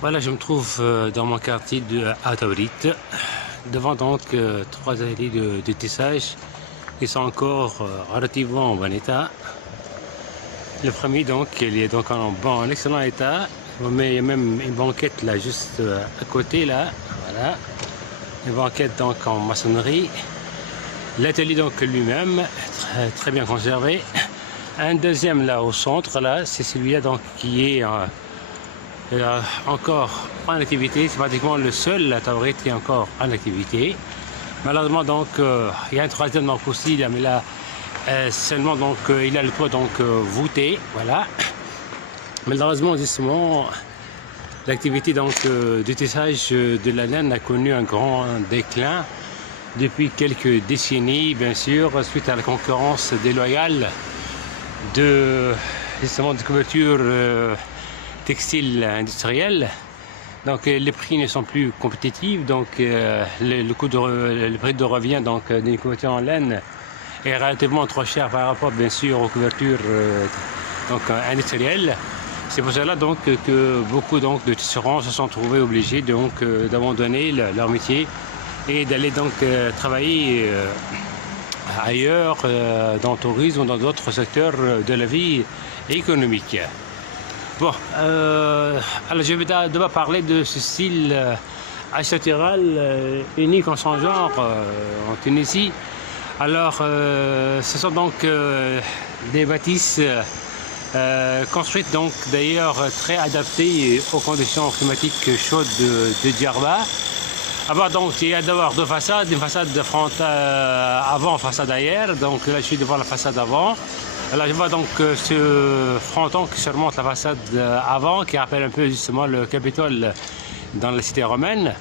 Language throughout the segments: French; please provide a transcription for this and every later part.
Voilà, je me trouve dans mon quartier à Taourit, devant donc trois allées de tissage qui sont encore relativement en bon état. Le premier donc, il est donc en excellent état, mais il y a même une banquette là juste à côté là, voilà, une banquette donc en maçonnerie. L'atelier donc lui-même très bien conservé. Un deuxième là au centre là, c'est celui-là donc qui est encore en activité, c'est pratiquement le seul à Taourit qui est encore en activité. Malheureusement donc il y a un troisième donc aussi là, mais là seulement donc il a le toit donc voûté, voilà. Malheureusement justement l'activité donc du tissage de la laine a connu un grand déclin depuis quelques décennies, bien sûr, suite à la concurrence déloyale de justement de couverture textile industrielle. Donc les prix ne sont plus compétitifs, donc le prix de revient donc d'une couverture en laine est relativement trop cher par rapport bien sûr aux couvertures donc industrielles. C'est pour cela donc que beaucoup donc de tisserands se sont trouvés obligés donc d'abandonner leur métier et d'aller donc travailler ailleurs dans le tourisme ou dans d'autres secteurs de la vie économique. Bon, alors je vais d'abord parler de ce style architectural unique en son genre en Tunisie. Alors, ce sont donc des bâtisses construites donc d'ailleurs très adaptées aux conditions climatiques chaudes de Djerba. Alors donc il y a d'abord deux façades, une façade de front avant, façade arrière. Donc là je suis devant la façade avant. Là je vois donc ce fronton qui surmonte la façade avant, qui rappelle un peu justement le Capitole dans la cité romaine,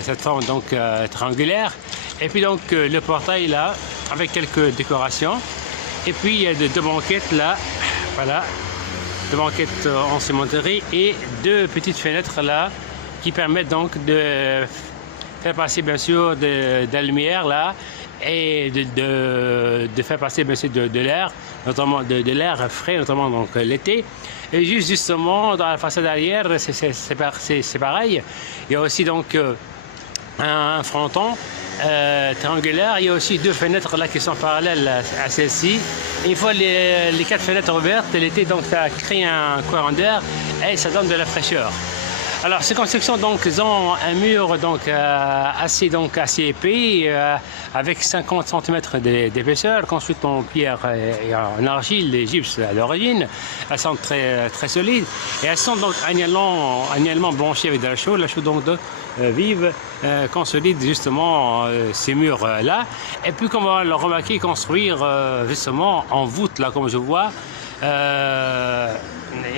cette forme donc triangulaire. Et puis donc le portail là, avec quelques décorations. Et puis il y a deux banquettes là, voilà, deux banquettes en cimenterie et deux petites fenêtres là, qui permettent donc de faire passer bien sûr de la lumière là, et de faire passer bien sûr de l'air, notamment de l'air frais, notamment donc l'été. Et justement dans la façade arrière c'est pareil, il y a aussi donc un fronton triangulaire. Il y a aussi deux fenêtres là qui sont parallèles à celle-ci. Une fois les quatre fenêtres ouvertes l'été, donc ça crée un courant d'air et ça donne de la fraîcheur. Alors ces constructions donc ont un mur donc assez épais avec 50 cm d'épaisseur, construites en pierre et en argile et gypse à l'origine. Elles sont très solides et elles sont donc annuellement blanchies avec de la chaux donc vive, consolide justement ces murs là. Et puis comme on va le remarquer, construire justement en voûte là comme je vois.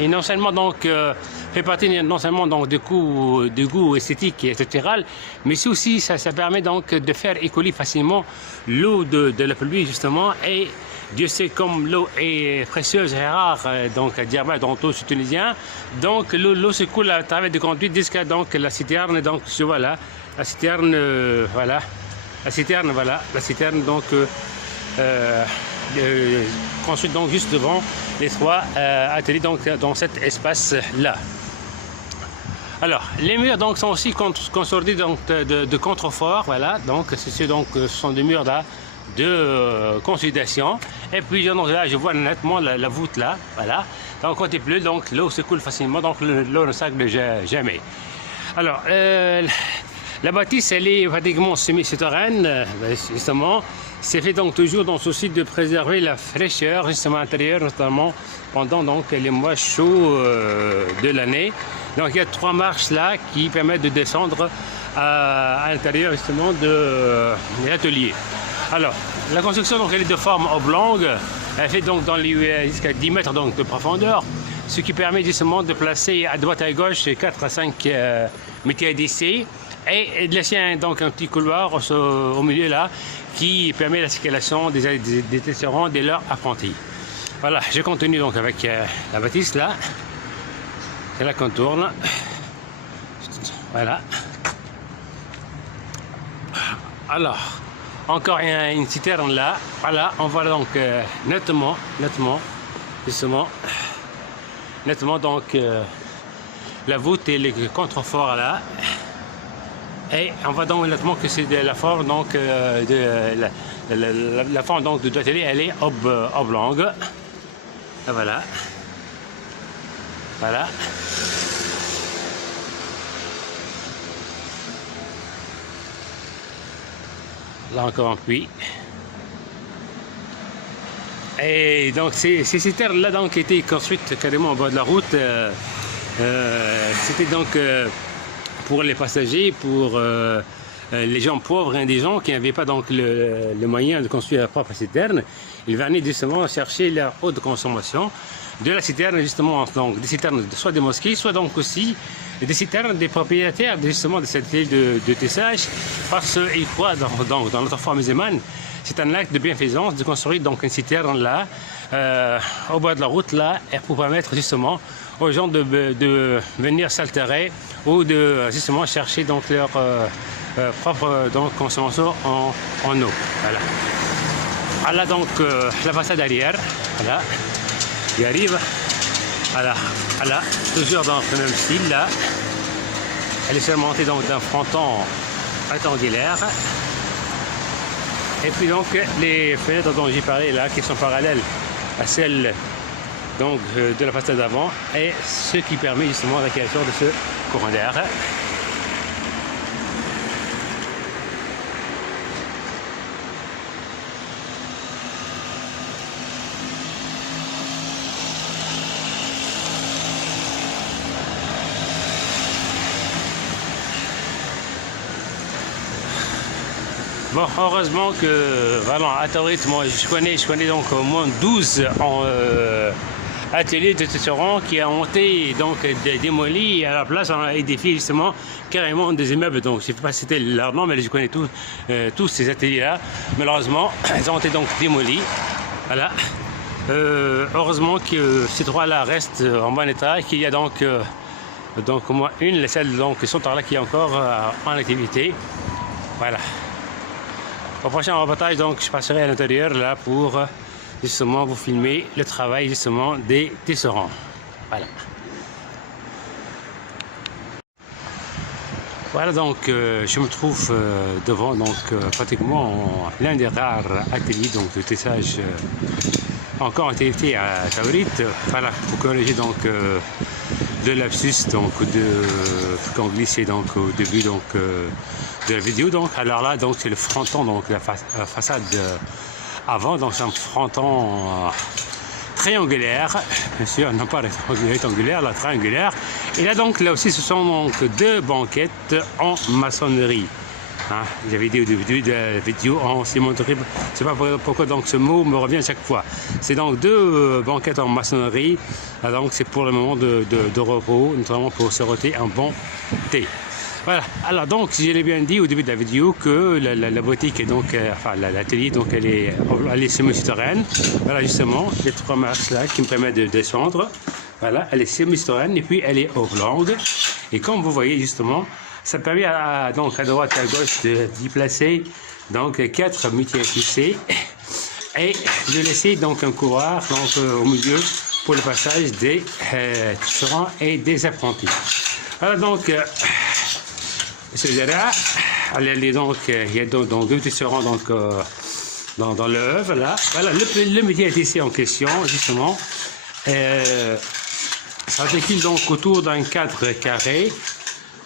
Et non seulement donc fait partie non seulement donc du goût esthétique et etc., mais aussi ça permet donc de faire écouler facilement l'eau de la pluie justement. Et Dieu sait comme l'eau est précieuse et rare donc à Djerba, dans tout ce tunisien, donc l'eau se coule à travers des conduites jusqu'à donc la citerne. Donc je vois là la citerne, voilà la citerne donc construite donc juste devant les trois ateliers donc dans cet espace là. Alors les murs donc sont aussi construits donc de contreforts, voilà, donc ce sont des murs là de consolidation. Et puis donc là je vois nettement la voûte là, voilà, donc quand il pleut donc l'eau se coule facilement, donc l'eau ne stagne jamais. Alors la bâtisse elle est pratiquement semi-souterraine, justement. C'est fait donc toujours dans le souci de préserver la fraîcheur justement intérieure, notamment pendant donc les mois chauds de l'année. Donc il y a trois marches là qui permettent de descendre à l'intérieur justement de l'atelier. Alors la construction donc elle est de forme oblongue, elle fait donc jusqu'à 10 mètres donc de profondeur, ce qui permet justement de placer à droite et à gauche 4 à 5 métiers d'essai et de laisser donc un petit couloir au milieu là qui permet la circulation des tisserands dès leurs apprentis. Voilà, je continue donc avec la bâtisse là, c'est là qu'on tourne, voilà. Alors encore une citerne là, voilà, on voit donc nettement justement donc la voûte et les contreforts là. Et on voit donc honnêtement que c'est de la forme donc la forme donc de l'atelier, elle est oblongue. Et voilà. Voilà. Là encore un puits. Et donc ces citernes là donc étaient construites carrément au bord de la route. C'était donc pour les passagers, pour les gens pauvres, indigents qui n'avaient pas donc le moyen de construire leur propre citerne. Ils venaient justement chercher leur eau de consommation de la citerne, justement, donc des citernes soit des mosquées, soit donc aussi des citernes des propriétaires justement de cette île de tissage, parce qu'ils croient dans notre foi musulmane, c'est un acte de bienfaisance de construire donc une citerne là, au bord de la route là, pour permettre justement aux gens de venir s'altérer ou de justement chercher donc leur propre donc, consommation en eau. Voilà. Voilà donc la façade arrière, voilà, qui arrive, voilà, voilà, toujours dans le même style là. Elle est surmontée donc d'un fronton rectangulaire. Et puis donc les fenêtres dont j'ai parlé là, qui sont parallèles à celles donc de la façade d'avant, et ce qui permet justement la création de ce courant d'air. Bon, heureusement que vraiment à Taorit, moi je connais donc au moins 12 ateliers de tisserands qui ont été donc démolis, et à la place on a édifié justement carrément des immeubles. Donc je ne sais pas si c'était leur nom, mais je connais tous ces ateliers là. Malheureusement ils ont été donc démolis. Voilà. Heureusement que ces trois là restent en bon état et qu'il y a donc au moins une, celle donc qui sont par là, qui est encore en activité. Voilà. Au prochain reportage, donc, je passerai à l'intérieur là pour justement vous filmer le travail justement des tisserands. Voilà. Voilà donc je me trouve devant donc pratiquement l'un des rares ateliers donc de tissage encore en activité à Taorit. Voilà, pour corriger donc de lapsus donc qu'on glissait donc au début donc de la vidéo. Donc alors là donc c'est le fronton, donc la façade avant, donc c'est un fronton triangulaire, bien sûr, non pas rectangulaire, la triangulaire. Et là donc là aussi ce sont donc deux banquettes en maçonnerie. Hein, la vidéo en cimenterie, je ne sais pas pourquoi donc ce mot me revient à chaque fois. C'est donc deux banquettes en maçonnerie. Là, donc c'est pour le moment de repos, notamment pour se rôter un bon thé. Voilà, alors donc je l'ai bien dit au début de la vidéo que la boutique est donc, enfin l'atelier donc elle est semi-souterraine. Voilà justement les trois marches là qui me permettent de descendre. Voilà, elle est semi-souterraine et puis elle est oblongue. Et comme vous voyez justement, ça permet donc à droite et à gauche d'y placer donc 4 métiers tissés et de laisser donc un couloir donc au milieu pour le passage des tisserands et des apprentis. Voilà donc celui-là, il y a donc deux tisserands donc dans l'œuvre là. Voilà le métier tissé en question justement. S'articule donc autour d'un cadre carré,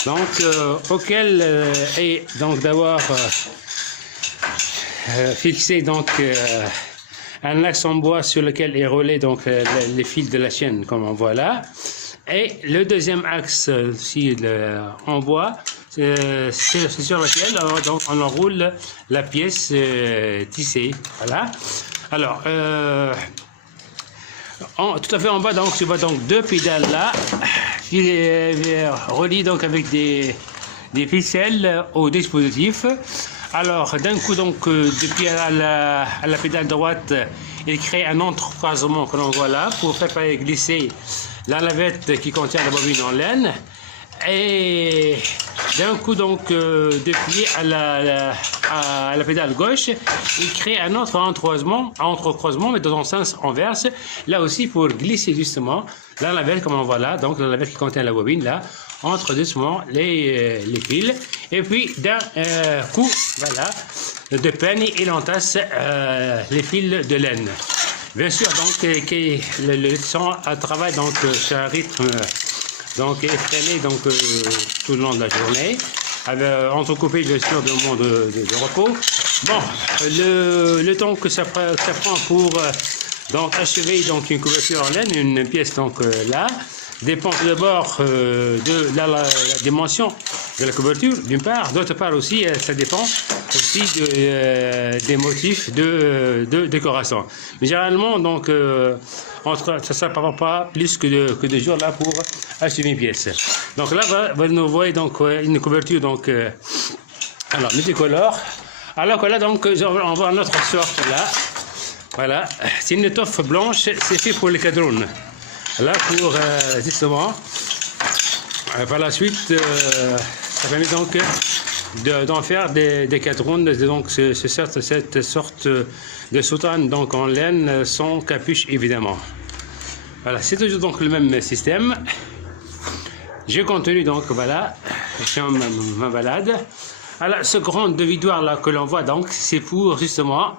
donc auquel est donc d'avoir fixé donc un axe en bois sur lequel est roulé donc les fils de la chaîne comme on voit là, et le deuxième axe aussi en bois, c'est sur lequel donc on enroule la pièce tissée. Voilà. Alors tout à fait en bas donc tu vois donc deux pédales là qui relient donc avec des ficelles au dispositif. Alors d'un coup donc depuis à la pédale droite, il crée un entrecroisement que l'on voit là pour faire glisser la lavette qui contient la bobine en laine, et d'un coup donc de pied à la pédale gauche, il crée un autre entrecroisement, mais dans un sens inverse, là aussi pour glisser justement la lavette comme on voit là, donc la lavette qui contient la bobine là, entre doucement les fils, et puis d'un coup, voilà, de peine, il entasse les fils de laine. Bien sûr, donc, le son travaille donc sur un rythme donc effréné donc tout le long de la journée, entrecoupé bien sûr de moments de repos. Bon, le temps que ça prend pour donc achever donc une couverture en laine, une pièce donc là, dépend d'abord de la dimension de la couverture, d'une part, d'autre part aussi, ça dépend aussi des motifs de décoration. Mais généralement, donc, ça ne prend pas plus que 2 jours là pour acheter une pièce. Donc là, vous voyez donc une couverture donc, alors, multicolore. Alors que là, donc, on voit notre sorte là. Voilà, c'est une étoffe blanche, c'est fait pour les cadrons. Là, pour justement, par la suite, ça permet donc d'en faire des cadrons, donc cette sorte de soutane donc en laine sans capuche évidemment. Voilà, c'est toujours donc le même système. Je continue donc, voilà, je fais ma balade. Alors, ce grand devidoir là que l'on voit donc, c'est pour justement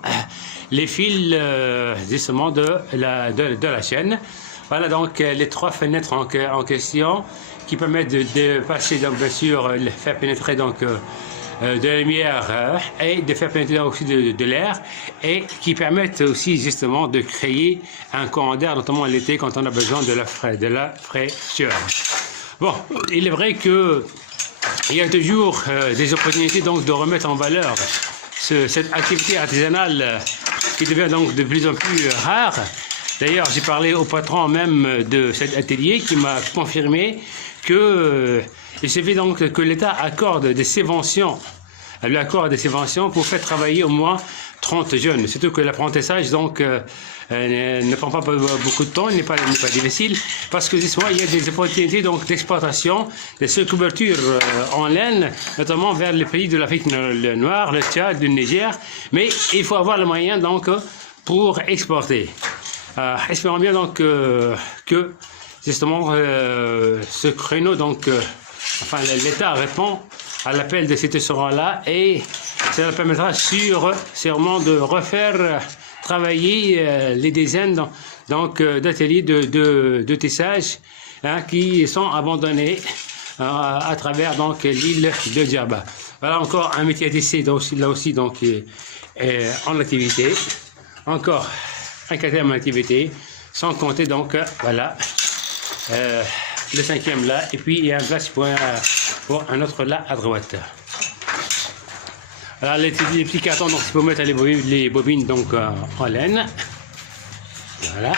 les fils justement de la chaîne. Voilà donc les 3 fenêtres en question qui permettent de passer donc bien sûr, faire pénétrer donc de la lumière et de faire pénétrer aussi de l'air, et qui permettent aussi justement de créer un courant d'air, notamment l'été quand on a besoin de la fraîcheur. Bon, il est vrai que il y a toujours des opportunités donc de remettre en valeur cette activité artisanale qui devient donc de plus en plus rare. D'ailleurs, j'ai parlé au patron même de cet atelier qui m'a confirmé que il suffit donc que l'État accorde des subventions, lui accorde des subventions pour faire travailler au moins 30 jeunes. Surtout que l'apprentissage donc ne prend pas beaucoup de temps, il n'est pas difficile, parce que justement il y a des opportunités donc d'exportation de ces couvertures en laine, notamment vers les pays de l'Afrique noire, le Tchad, le Niger, mais il faut avoir le moyen donc pour exporter. Espérons bien donc que justement ce créneau donc enfin l'État répond à l'appel de cet restaurant-là, et ça permettra sûrement de refaire travailler les dizaines donc d'ateliers de tissage qui sont abandonnés à travers donc l'île de Djerba. Voilà encore un métier à tisser là aussi donc en activité. Encore un 4e activité, sans compter donc voilà le 5e là, et puis il y a un place pour un autre là à droite. Alors les petits cartons donc il faut mettre les bobines donc en laine. Voilà.